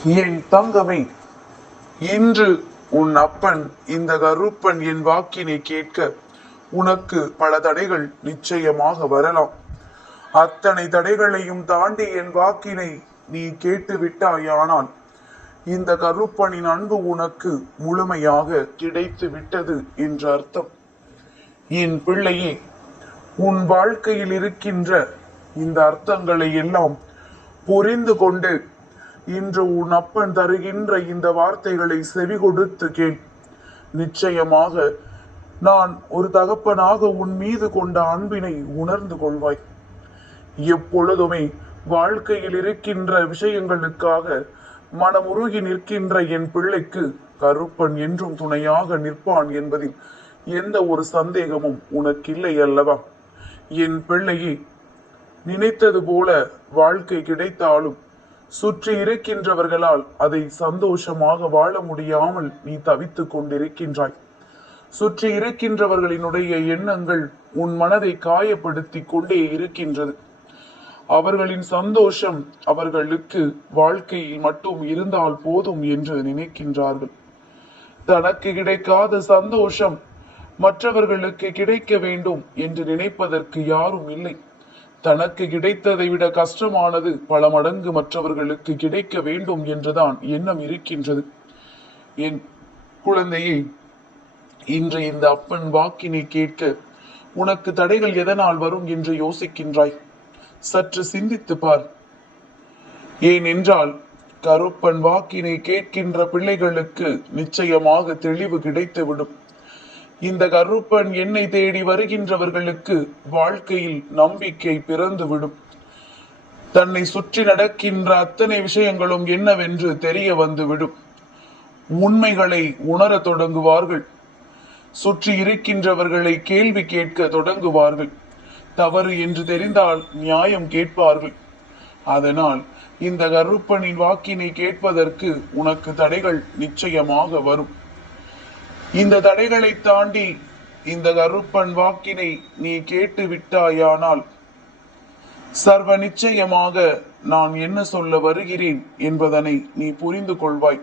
என் தங்கமே, இன்று உன் அப்பன் இந்த கருப்பன் என் வாக்கினை கேட்க உனக்கு பல தடைகள் நிச்சயமாக வரலாம். அத்தனை தடைகளையும் தாண்டி என் வாக்கினை நீ கேட்டு விட்டாயானால் இந்த கருப்பனின் அன்பு உனக்கு முழுமையாக கிடைத்து விட்டது என்று அர்த்தம். என் பிள்ளையே, உன் வாழ்க்கையில் இருக்கின்ற இந்த அர்த்தங்களை எல்லாம் புரிந்து கொண்டு இன்று உன் அப்பன் தருகின்ற இந்த வார்த்தைகளை செவி கொடுத்து கேள். நிச்சயமாக நான் ஒரு தகப்பனாக உன் மீது கொண்ட அன்பினை உணர்ந்து கொள்வாய். எப்பொழுதுமே வாழ்க்கையில் இருக்கின்ற விஷயங்களுக்காக மனமுருகி நிற்கின்ற என் பிள்ளைக்கு கருப்பன் என்றும் துணையாக நிற்பான் என்பதில் எந்த ஒரு சந்தேகமும் உனக்கில்லை அல்லவா? என் பிள்ளையே, நினைத்தது போல வாழ்க்கை கிடைத்தாலும் சுற்றி இருக்கின்றவர்களால் அதை சந்தோஷமாக வாழ முடியாமல் நீ தவித்துக் கொண்டிருக்கின்றாய். சுற்றி இருக்கின்றவர்களினுடைய எண்ணங்கள் உன் மனதை காயப்படுத்தி கொண்டே இருக்கின்றது. அவர்களின் சந்தோஷம் அவர்களுக்கு வாழ்க்கையில் மட்டும் இருந்தால் போதும் என்று நினைக்கின்றார்கள். தனக்கு கிடைக்காத சந்தோஷம் மற்றவர்களுக்கு கிடைக்க வேண்டும் என்று நினைப்பதற்கு யாரும் இல்லை. தனக்கு கிடைத்ததை விட கஷ்டமானது பல மடங்கு மற்றவர்களுக்கு கிடைக்க வேண்டும் என்றுதான் எண்ணம் இருக்கின்றது. என் குழந்தையே, இன்று இந்த அப்பன் வாக்கினை கேட்க உனக்கு தடைகள் எதனால் வரும் என்று யோசிக்கின்றாய்? சற்று சிந்தித்து பார். ஏனென்றால் கருப்பன் வாக்கினை கேட்கின்ற பிள்ளைகளுக்கு நிச்சயமாக தெளிவு கிடைத்துவிடும். இந்த கருப்பன் என்னை தேடி வருகின்றவர்களுக்கு வாழ்க்கையில் நம்பிக்கை பிறந்துவிடும். தன்னை சுற்றி நடக்கின்ற அத்தனை விஷயங்களும் என்னவென்று தெரிய வந்துவிடும். உண்மைகளை உணர தொடங்குவார்கள். சுற்றி இருக்கின்றவர்களை கேள்வி கேட்க தொடங்குவார்கள். தவறு என்று தெரிந்தால் நியாயம் கேட்பார்கள். அதனால் இந்த கருப்பனின் வாக்கினை கேட்பதற்கு உனக்கு தடைகள் நிச்சயமாக வரும். இந்த தடைகளை தாண்டி இந்த கருப்பன் வாக்கினை நீ கேட்டு விட்டாயானால் சர்வ நிச்சயமாக நான் என்ன சொல்ல வருகிறேன் என்பதனை நீ புரிந்து கொள்வாய்.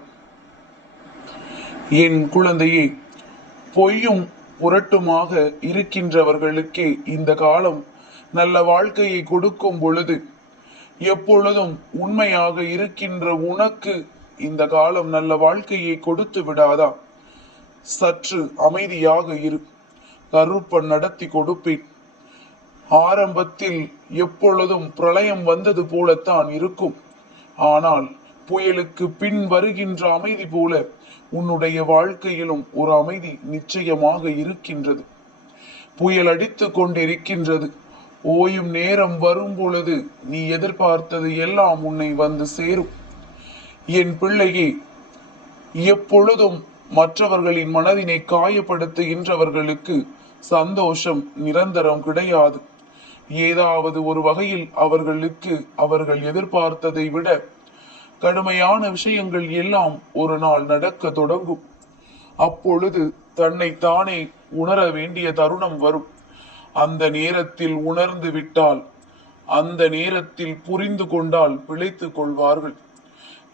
என் குழந்தையே, பொய்யும் புரட்டுமாக இருக்கின்றவர்களுக்கே இந்த காலம் நல்ல வாழ்க்கையை கொடுக்கும் பொழுது எப்பொழுதும் உண்மையாக இருக்கின்ற உனக்கு இந்த காலம் நல்ல வாழ்க்கையை கொடுத்து விடாதா? சற்று அமைதியாக இரு. கருப்பன் நடத்தி கொடுப்பேன். ஆரம்பத்தில் எப்பொழுதும் பிரளயம் வந்தது போலத்தான் இருக்கும். ஆனால் புயலுக்கு பின் வருகின்ற அமைதி போல உன்னுடைய வாழ்க்கையிலும் ஒரு அமைதி நிச்சயமாக இருக்கின்றது. புயல் அடித்து கொண்டிருக்கின்றது. ஓயும் நேரம் வரும் பொழுது நீ எதிர்பார்த்தது எல்லாம் உன்னை வந்து சேரும். என் பிள்ளையே, எப்பொழுதும் மற்றவர்களின் மனதினை காயப்படுத்துகின்றவர்களுக்கு சந்தோஷம் நிரந்தரம் கிடையாது. ஏதாவது ஒரு வகையில் அவர்களுக்கு அவர்கள் எதிர்பார்த்ததை விட கடுமையான விஷயங்கள் எல்லாம் ஒரு நாள் நடக்க தொடங்கும். அப்பொழுது தன்னை தானே உணர வேண்டிய தருணம் வரும். அந்த நேரத்தில் உணர்ந்து விட்டால், அந்த நேரத்தில் புரிந்து கொண்டால் பிழைத்துக் கொள்வார்கள்.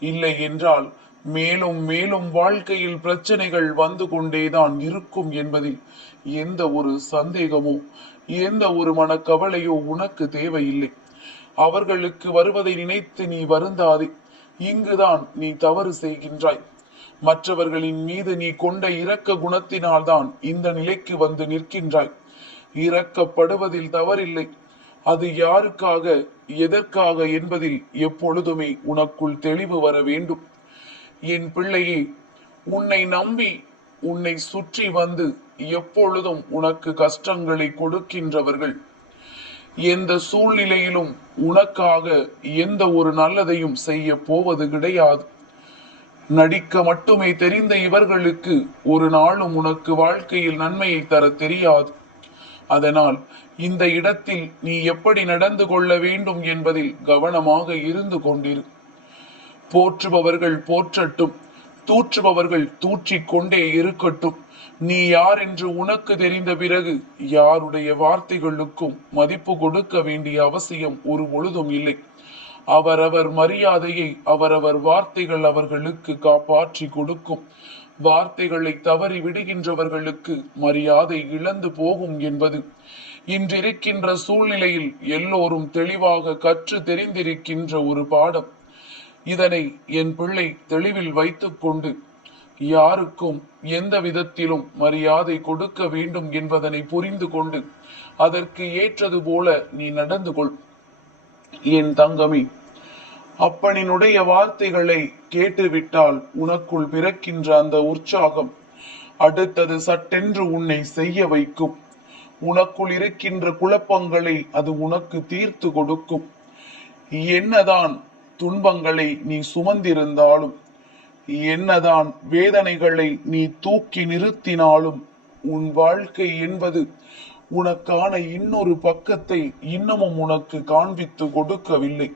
இல்லை என்றால் மேலும் மேலும் வாழ்க்கையில் பிரச்சனைகள் வந்து கொண்டேதான் இருக்கும் என்பதில் எந்த ஒரு சந்தேகமோ எந்த ஒரு மனக்கவலையோ உனக்கு தேவையில்லை. அவர்களுக்கு வருவதை நினைத்து நீ வருந்தாதே. இங்குதான் நீ தவறு செய்கின்றாய். மற்றவர்களின் மீது நீ கொண்ட இரக்க குணத்தினால்தான் இந்த நிலைக்கு வந்து நிற்கின்றாய். இரக்கப்படுவதில் தவறில்லை. அது யாருக்காக எதற்காக என்பதில் எப்பொழுதுமே உனக்குள் தெளிவு வர வேண்டும். என் பிள்ளையே, உன்னை நம்பி உன்னை சுற்றி வந்து எப்பொழுதும் உனக்கு கஷ்டங்களை கொடுக்கின்றவர்கள் எந்த சூழ்நிலையிலும் உனக்காக எந்த ஒரு நல்லதையும் செய்ய போவது கிடையாது. நடிக்க மட்டுமே தெரிந்த இவர்களுக்கு ஒரு நாளும் உனக்கு வாழ்க்கையில் நன்மையை தர தெரியாது. அதனால் இந்த இடத்தில் நீ எப்படி நடந்து கொள்ள வேண்டும் என்பதில் கவனமாக இருந்து கொண்டிரு. போற்றுபவர்கள் போற்றட்டும், தூற்றுபவர்கள் தூற்றிக் கொண்டே இருக்கட்டும். நீ யார் என்று உனக்கு தெரிந்த பிறகு யாருடைய வார்த்தைகளுக்கும் மதிப்பு கொடுக்க வேண்டிய அவசியம் ஒரு பொழுதும் இல்லை. அவரவர் மரியாதையை அவரவர் வார்த்தைகள் அவர்களுக்கு காப்பாற்றி கொடுக்கும். வார்த்தைகளை தவறி விடுகின்றவர்களுக்கு மரியாதை இழந்து போகும் என்பது இன்றிருக்கின்ற சூழ்நிலையில் எல்லோரும் தெளிவாக கற்று தெரிந்திருக்கின்ற ஒரு பாடம். இதனை என் பிள்ளை தெளிவில் வைத்துக் கொண்டு யாருக்கும் எந்த விதத்திலும் மரியாதை கொடுக்க வேண்டும் என்பதனை புரிந்து கொண்டு அதற்கு ஏற்றது போல நீ நடந்து கொள். என் தங்கமே, அப்பனினுடைய வார்த்தைகளை கேட்டுவிட்டால் உனக்குள் பிறக்கின்ற அந்த உற்சாகம் அடுத்தது சட்டென்று உன்னை செய்ய வைக்கும். உனக்குள் இருக்கின்ற குழப்பங்களை அது உனக்கு தீர்த்து கொடுக்கும். என்னதான் துன்பங்களை நீ சுமந்திருந்தாலும், என்னதான் வேதனைகளை நீ தூக்கி நிறுத்தினாலும், உன் வாழ்க்கை என்பது உனக்கான இன்னொரு பக்கத்தை இன்னமும் உனக்கு காண்பித்து கொடுக்கவில்லை.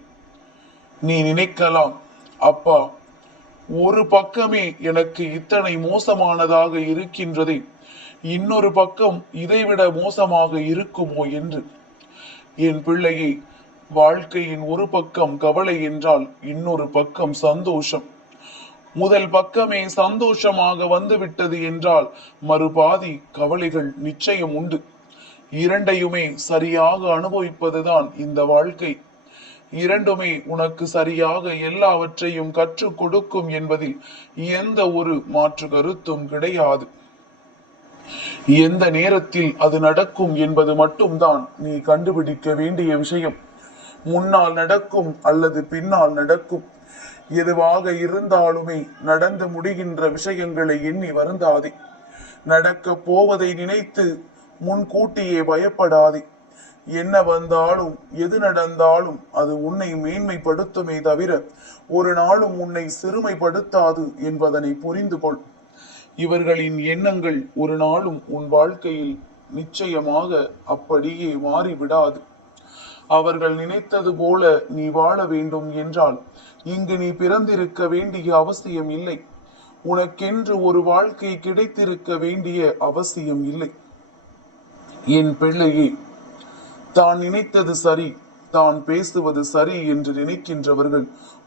நீ நினைக்கலாம், அப்பா, ஒரு பக்கமே எனக்கு இத்தனை மோசமானதாக இருக்கின்றதே, இன்னொரு பக்கம் இதைவிட மோசமாக இருக்குமோ என்று. என் பிள்ளையே, வாழ்க்கையின் ஒரு பக்கம் கவலை என்றால் இன்னொரு பக்கம் சந்தோஷம். முதல் பக்கமே சந்தோஷமாக வந்துவிட்டது என்றால் மறுபாதி கவலைகள் நிச்சயம் உண்டு. இரண்டையுமே சரியாக அனுபவிப்பதுதான் இந்த வாழ்க்கை. இரண்டுமே உனக்கு சரியாக எல்லாவற்றையும் கற்றுக் கொடுக்கும் என்பதில் எந்த ஒரு மாற்று கருத்தும் கிடையாது. எந்த நேரத்தில் அது நடக்கும் என்பது மட்டும்தான் நீ கண்டுபிடிக்க வேண்டிய விஷயம். முன்னால் நடக்கும் அல்லது பின்னால் நடக்கும், எதுவாக இருந்தாலுமே நடந்து முடிகின்ற விஷயங்களை எண்ணி வருந்தாதே. நடக்க போவதை நினைத்து முன்கூட்டியே பயப்படாதே. என்ன வந்தாலும் எது நடந்தாலும் அது உன்னை மேன்மைப்படுத்துமே தவிர ஒரு நாளும் உன்னை சிறுமைப்படுத்தாது என்பதனை புரிந்து கொள். இவர்களின் எண்ணங்கள் ஒரு நாளும் உன் வாழ்க்கையில் நிச்சயமாக அப்படியே மாறிவிடாது. அவர்கள் நினைத்தது போல நீ வாழ வேண்டும் என்றால் இங்கு நீ பிறந்திருக்க வேண்டிய அவசியம் இல்லை. உனக்கென்று ஒரு வாழ்க்கை கிடைத்திருக்க வேண்டிய அவசியம் இல்லை. என் பிள்ளையே, தான் நினைத்தது சரி, தான் பேசுவது சரி என்று நினைக்கின்றவர்கள்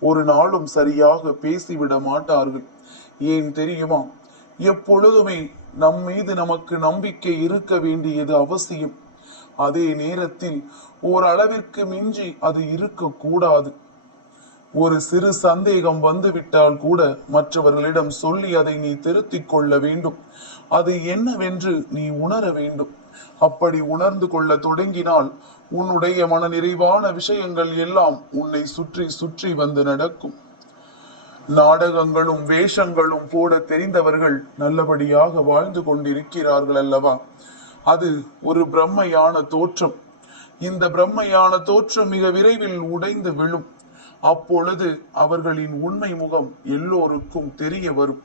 ஒரு நாளும் சரியாக பேசிவிட மாட்டார்கள். ஏன் தெரியுமா? எப்பொழுதுமே நம் மீது நமக்கு நம்பிக்கை இருக்க வேண்டியது அவசியம். அதே நேரத்தில் ஓரளவிற்கு மிஞ்சி அது இருக்கக்கூடாது. ஒரு சிறு சந்தேகம் வந்துவிட்டால் கூட மற்றவர்களிடம் சொல்லி அதை நீ திருத்திக் கொள்ள வேண்டும். அது என்னவென்று நீ உணர வேண்டும். அப்படி உணர்ந்து கொள்ள தொடங்கினால் உன்னுடைய மன நிறைவான விஷயங்கள் எல்லாம் உன்னை சுற்றி சுற்றி வந்து நடக்கும். நாடகங்களும் வேஷங்களும் போட தெரிந்தவர்கள் நல்லபடியாக வாழ்ந்து கொண்டிருக்கிறார்கள் அல்லவா? அது ஒரு பிரம்மையான தோற்றம். இந்த பிரம்மையான தோற்றம் மிக விரைவில் உடைந்து விழும். அப்பொழுது அவர்களின் உண்மை முகம் எல்லோருக்கும் தெரிய வரும்.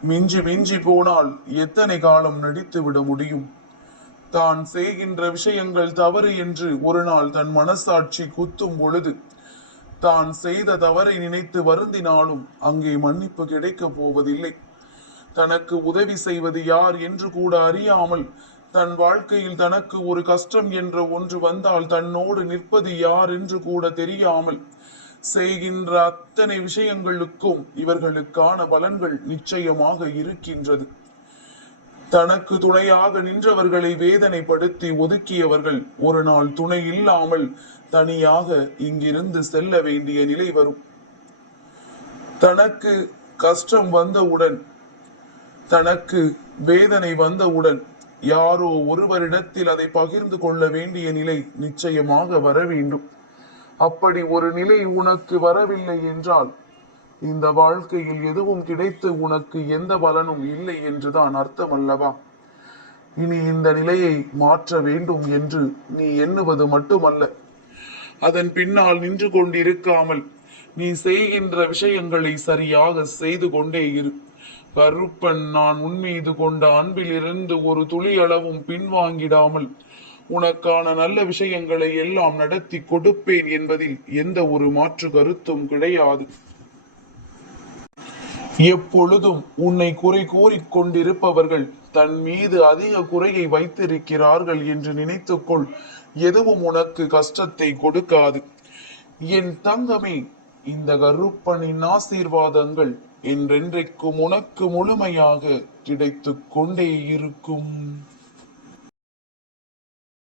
மிஞ்சி மிஞ்சி போனால் எத்தனை காலம் நடித்து விட முடியும்? தான் செய்கின்ற விஷயங்கள் தவறு என்று ஒரு நாள் தன் மனசாட்சி குத்தும் பொழுது தான் செய்த தவறை நினைத்து வருந்தினாலும் அங்கே மன்னிப்பு கிடைக்கப் போவதில்லை. தனக்கு உதவி செய்வது யார் என்று கூட அறியாமல், தன் வாழ்க்கையில் தனக்கு ஒரு கஷ்டம் என்ற ஒன்று வந்தால் தன்னோடு நிற்பது யார் என்று கூட தெரியாமல் செய்கின்ற அத்தனை விஷயங்களுக்கும் இவர்களுக்கான பலன்கள் நிச்சயமாக இருக்கின்றது. தனக்கு துணையாக நின்றவர்களை வேதனைப்படுத்தி ஒதுக்கியவர்கள் ஒரு நாள் துணை இல்லாமல் தனியாக இங்கிருந்து செல்ல வேண்டிய நிலை வரும். தனக்கு கஷ்டம் வந்தவுடன், தனக்கு வேதனை வந்தவுடன் யாரோ ஒருவரிடத்தில் அதை பகிர்ந்து கொள்ள வேண்டிய நிலை நிச்சயமாக வர வேண்டும். அப்படி ஒரு நிலை உனக்கு வரவில்லை என்றால் இந்த வாழ்க்கையில் எதுவும் கிடைத்து உனக்கு எந்த பலனும் இல்லை என்றுதான் அர்த்தம் அல்லவா? இனி இந்த நிலையை மாற்ற வேண்டும் என்று நீ எண்ணுவது மட்டுமல்ல, அதன் பின்னால் நின்று கொண்டிருக்காமல் நீ செய்கின்ற விஷயங்களை சரியாக செய்து கொண்டே இரு. கருப்பன் நான் உன்மீது கொண்ட அன்பிலிருந்து ஒரு துளி அளவும் பின்வாங்கிடாமல் உனக்கான நல்ல விஷயங்களை எல்லாம் நடத்தி கொடுப்பேன் என்பதில் எந்த ஒரு மாற்று கருத்தும் கிடையாது. எப்பொழுதும் உன்னை குறை கூறிக்கொண்டிருப்பவர்கள் தன் மீது அதிக குறையை வைத்திருக்கிறார்கள் என்று நினைத்துக்கொள். எதுவும் உனக்கு கஷ்டத்தை கொடுக்காது. என் தங்கமே, இந்த கருப்பனின் ஆசீர்வாதங்கள் என்றென்றைக்கும் உனக்கு முழுமையாக கிடைத்துக் கொண்டே இருக்கும்.